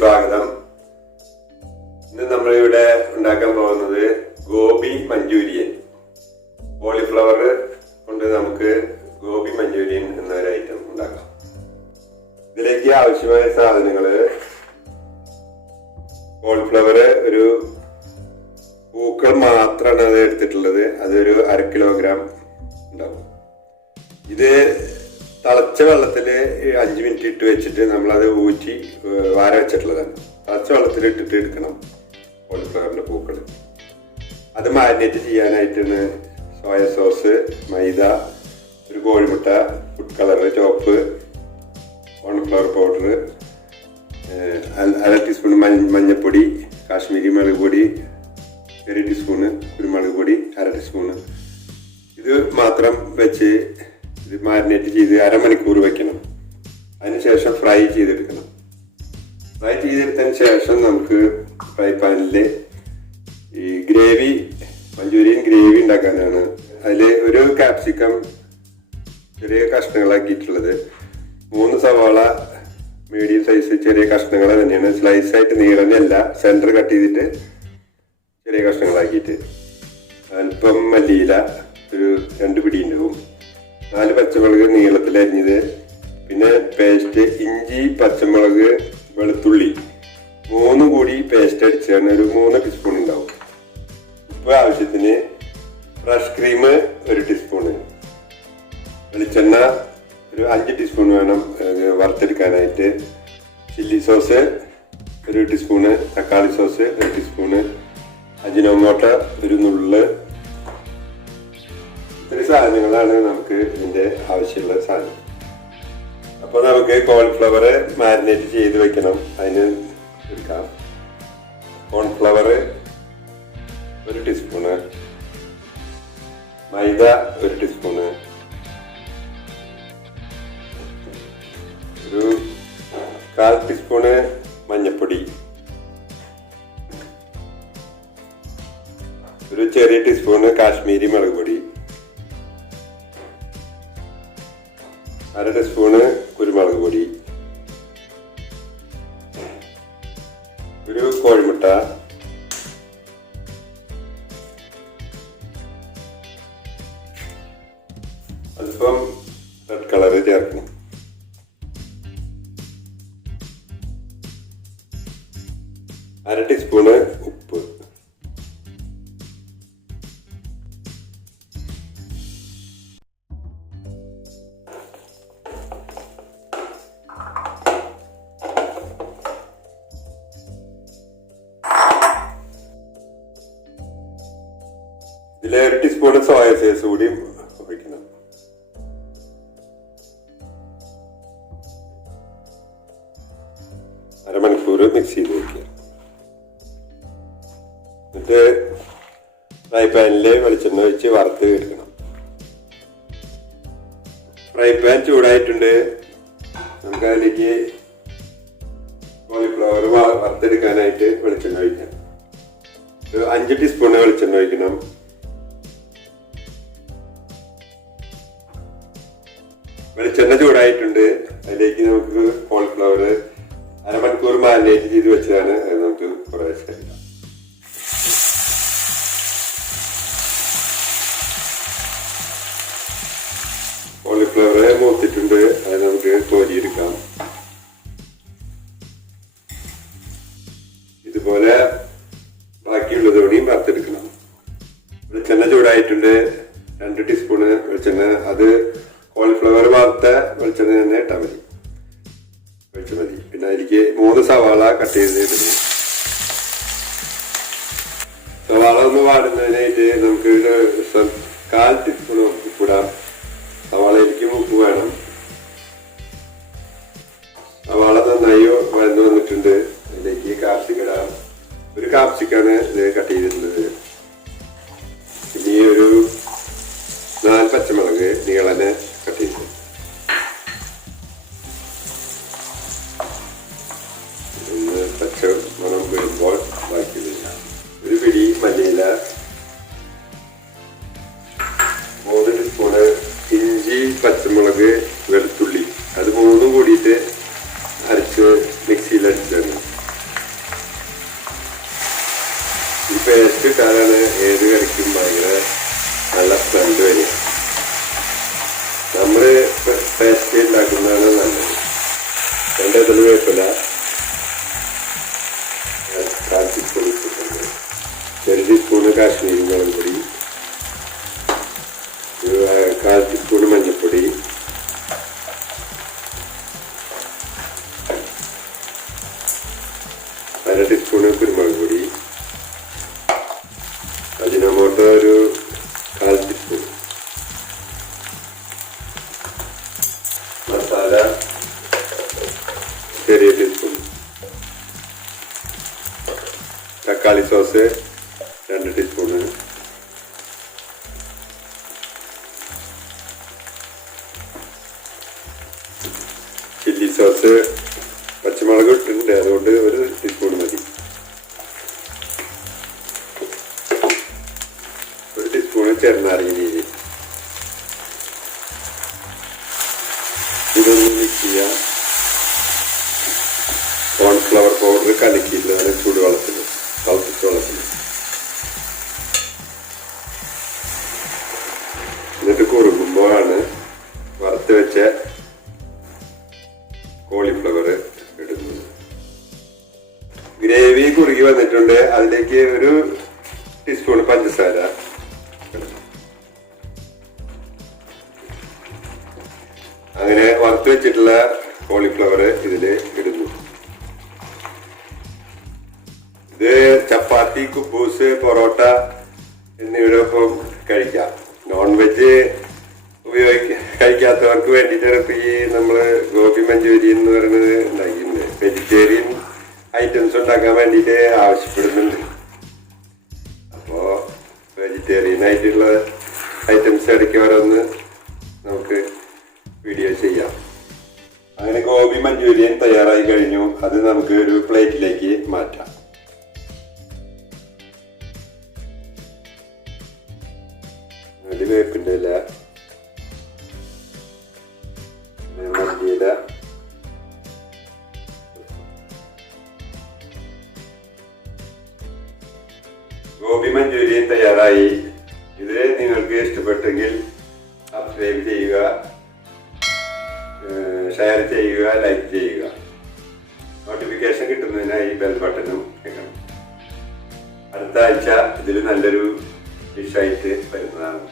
സ്വാഗതം. ഇന്ന് നമ്മളിവിടെ ഉണ്ടാക്കാൻ പോകുന്നത് ഗോബി മഞ്ചൂരിയൻ. കോളിഫ്ലവർ കൊണ്ട് നമുക്ക് ഗോബി മഞ്ചൂരിയൻ എന്നൊരു ഐറ്റം ഉണ്ടാക്കാം. ഇതിലേക്ക് ആവശ്യമായ സാധനങ്ങള് കോളിഫ്ലവർ ഒരു പൂക്കൾ മാത്രമാണ് അത് എടുത്തിട്ടുള്ളത്. അതൊരു 1/2 കിലോഗ്രാം ഉണ്ടാവും. ഇത് തിളച്ച വെള്ളത്തിൽ 5 മിനിറ്റ് ഇട്ട് വെച്ചിട്ട് നമ്മളത് ഊറ്റി വാര വെച്ചിട്ടുള്ളതാണ്. തിളച്ച വെള്ളത്തിൽ ഇട്ടിട്ട് എടുക്കണം കോളിഫ്ലവറിൻ്റെ പൂക്കൾ. അത് മാരിനേറ്റ് ചെയ്യാനായിട്ടാണ് സോയ സോസ്, മൈദ, ഒരു കോഴിമുട്ട, ഫുഡ് കളർ, ചോപ്പ്, കോൺഫ്ലവർ പൗഡർ, 1/2 ടീസ്പൂൺ മഞ്ഞൾപ്പൊടി, കാശ്മീരി മുളക് പൊടി, 1 ടീസ്പൂണ് കുരുമുളക് പൊടി, 1/2 ടീസ്പൂണ്. ഇത് മാത്രം വെച്ച് ഇത് മാരിനേറ്റ് ചെയ്ത് 1/2 മണിക്കൂർ വെക്കണം. അതിനുശേഷം ഫ്രൈ ചെയ്തെടുക്കണം. ഫ്രൈ ചെയ്തെടുത്തതിന് ശേഷം നമുക്ക് ഫ്രൈ പാനിൽ ഈ ഗ്രേവി, മഞ്ചൂരിയൻ ഗ്രേവി ഉണ്ടാക്കാനാണ്. അതിൽ ഒരു ക്യാപ്സിക്കം ചെറിയ കഷ്ണങ്ങളാക്കിയിട്ടുള്ളത്, 3 സവാള മീഡിയം സൈസ് ചെറിയ കഷ്ണങ്ങൾ തന്നെയാണ്. സ്ലൈസായിട്ട് നീളനല്ല, സെൻറ്റർ കട്ട് ചെയ്തിട്ട് ചെറിയ കഷ്ണങ്ങളാക്കിയിട്ട്. അല്പം മല്ലിയില ഒരു 2 പിടി ഉണ്ടാവും. 4 പച്ചമുളക് നീളത്തിൽ അരിഞ്ഞത്, പിന്നെ പേസ്റ്റ് ഇഞ്ചി, പച്ചമുളക്, വെളുത്തുള്ളി 3 കൂടി പേസ്റ്റ് അടിച്ചാണ് ഒരു 3 ടീസ്പൂൺ ഉണ്ടാവും. ഉപ്പ് ആവശ്യത്തിന്, ഫ്രഷ് ക്രീം 1 ടീസ്പൂണ്, വെളിച്ചെണ്ണ ഒരു 5 ടീസ്പൂൺ വേണം വറുത്തെടുക്കാനായിട്ട്, ചില്ലി സോസ് 1 ടീസ്പൂണ്, തക്കാളി സോസ് 1 ടീസ്പൂണ്, അജിനോമോട്ട ഒരു നുള്ള്. ഇത്ര സാധനങ്ങളാണ് നമുക്ക് ഇതിൻ്റെ ആവശ്യമുള്ള സാധനം. അപ്പോൾ നമുക്ക് കോൺഫ്ലവർ മാരിനേറ്റ് ചെയ്ത് വെക്കണം. അതിന് എടുക്കാം. കോൺഫ്ലവർ 1 ടീസ്പൂണ്, മൈദ 1 ടീസ്പൂണ്, ഒരു 1/4 ടീസ്പൂണ് മഞ്ഞൾപ്പൊടി, ഒരു ചെറിയ ടീസ്പൂണ് കാശ്മീരി മുളക് പൊടി, 1/2 ടീസ്പൂണ് കുരുമുളക് പൊടി, ഒരു കോഴിമുട്ട, അല്പം റെഡ് കളർ ചേർക്കണം, അര ടീസ്പൂണ് ഉപ്പ്, ഇതിൽ 1 ടീസ്പൂണ് സോയ സോസ് കൂടി ഒഴിക്കണം. അരമണിക്കൂർ മിക്സ് ചെയ്ത് വയ്ക്കുക. എന്നിട്ട് ഫ്രൈ പാനിൽ വെളിച്ചെണ്ണ ഒഴിച്ച് വറുത്ത് എടുക്കണം. ഫ്രൈ പാൻ ചൂടായിട്ടുണ്ട്. നമുക്ക് അതിലേക്ക് കോളിഫ്ലവർ വറുത്തെടുക്കാനായിട്ട് വെളിച്ചെണ്ണ ഒഴിക്കാം. ഒരു 5 ടീസ്പൂണ് വെളിച്ചെണ്ണ ഒഴിക്കണം. വെളിച്ചെണ്ണ ചൂടായിട്ടുണ്ട്. അതിലേക്ക് നമുക്ക് കോളിഫ്ലവർ അരമണിക്കൂർ മാരിനേറ്റ് ചെയ്ത് വെച്ചതാണ്. അത് നമുക്ക് കുറേശ്ശെ കഴിക്കാം. കോളിഫ്ലവർ മൂത്തിട്ടുണ്ട്. അത് നമുക്ക് കോരിയെടുക്കാം. ഇതുപോലെ ബാക്കിയുള്ളത് കൂടിയും വറുത്തെടുക്കണം. വെളിച്ചെണ്ണ ചൂടായിട്ടുണ്ട്. 2 ടീസ്പൂണ് വെളിച്ചെണ്ണ. അത് കോളിഫ്ലവർ വറുത്ത വെളിച്ചെണ്ണ തന്നെ ഇട്ടാൽ മതി, ഒഴിച്ചാൽ മതി. പിന്നെ അതിലേക്ക് 3 സവാള കട്ട് ചെയ്ത് ഇടുന്നു. സവാള ഒന്ന് വാടുന്നതിനായിട്ട് നമുക്ക് 1/4 ടീസ്പൂൺ ഉപ്പിടാം. സവാളയിലേക്ക് ഉപ്പ് വേണം. സവാള നന്നായി വഴന്നു വന്നിട്ടുണ്ട്. അതിലേക്ക് കാപ്സിക്കം ഇടാം. ഒരു കാപ്സിക്കാണ് ഇത് കട്ട് ചെയ്തിട്ടുള്ളത്. ഇനി ഒരു 4 പച്ചമുളക് നീളനെ കട്ട് ചെയ്ത്, പച്ച മണം വരുമ്പോൾ ബാക്കി ഒരു പിടി മല്ലിയില, 3 ടീസ്പൂണ് ഇഞ്ചി, പച്ചമുളക്, വെളുത്തുള്ളി, അത് 3 കൂടിയിട്ട് അരച്ച് മിക്സിയിൽ അടിച്ചാണ്. ഈ പേസ്റ്റ് ഇട്ടാലാണ് ഏത് കറിക്കും ഭയങ്കര നല്ല സ്മെല്ല് വരിക. നമ്മൾ പേസ്റ്റ് ഉണ്ടാക്കുന്നതാണ് നല്ലത്. എൻ്റെ ഇതിൽ കുഴപ്പമില്ല. 1/4 ടീസ്പൂൺ ഇട്ടിട്ടുണ്ട്. 1 ടീസ്പൂണ് കാശ്മീരി മുളക് പൊടി, 1/4 ടീസ്പൂൺ മഞ്ഞൾപ്പൊടി, 1/2 ടീസ്പൂണ് കുരുമുളക് പൊടി, അജിനോമോട്ടോ ഒരു 1/4 ടീസ്പൂൺ, മസാല ചെറിയ ടീസ്പൂൺ, തക്കാളി സോസ് 2 ടീസ്പൂണ്, ചില്ലി സോസ് പച്ചമുളക് ഇട്ടിട്ടുണ്ട്, അതുകൊണ്ട് 1 ടീസ്പൂൺ മതി. 1 ടീസ്പൂൺ ചെറുനാരങ്ങ നീര്. ഇതൊന്ന് മിക്സ് ചെയ്യാം. കോൺഫ്ലവർ പൗഡർ കലക്കിയിട്ടാണ് ചൂടുവെള്ളത്തിൽ തിളപ്പിച്ച വെള്ളത്തിൽ. എന്നിട്ട് കുറുകുമ്പോഴാണ് വറുത്ത് വെച്ച കോളിഫ്ലവർ ഇടുന്നത്. ഗ്രേവി കുറുകി വന്നിട്ടുണ്ട്. അതിലേക്ക് 1 ടീസ്പൂൺ പഞ്ചസാര, അങ്ങനെ വറുത്ത് വെച്ചിട്ടുള്ള കോളിഫ്ലവർ ഇതിൽ ഇടുന്നു. ഇത് ചപ്പാത്തി, കുബൂസ്, പൊറോട്ട എന്നിവരൊപ്പം കഴിക്കാം. നോൺ വെജ് കഴിക്കാത്തവർക്ക് വേണ്ടിയിട്ടാണ് ഈ നമ്മൾ ഗോബി മഞ്ചൂരിയൻ എന്ന് പറയുന്നത് ഉണ്ടാക്കിയിട്ടുണ്ട്. വെജിറ്റേറിയൻ ഐറ്റംസ് ഉണ്ടാക്കാൻ വേണ്ടിയിട്ട് ആവശ്യപ്പെടുന്നുണ്ട്. അപ്പോൾ വെജിറ്റേറിയൻ ആയിട്ടുള്ള ഐറ്റംസ് ഇടയ്ക്ക് ഓരോന്ന് നമുക്ക് വീഡിയോ ചെയ്യാം. അങ്ങനെ ഗോബി മഞ്ചൂരിയൻ തയ്യാറായി കഴിഞ്ഞു. അത് നമുക്ക് ഒരു പ്ലേറ്റിലേക്ക് മാറ്റാം. വേപ്പിൻ്റെ ഇല, മല്ലിയില, ഗോബി മഞ്ചൂരിയൻ തയ്യാറായി. ഇത് നിങ്ങൾക്ക് ഇഷ്ടപ്പെട്ടെങ്കിൽ സബ്സ്ക്രൈബ് ചെയ്യുക, ഷെയർ ചെയ്യുക, ലൈക്ക് ചെയ്യുക. നോട്ടിഫിക്കേഷൻ കിട്ടുന്നതിനായി ബെൽ ബട്ടണും ഞെക്കണം. അടുത്ത ആഴ്ച ഇതിൽ നല്ലൊരു ഡിഷായിട്ട് വരുന്നതാണ്.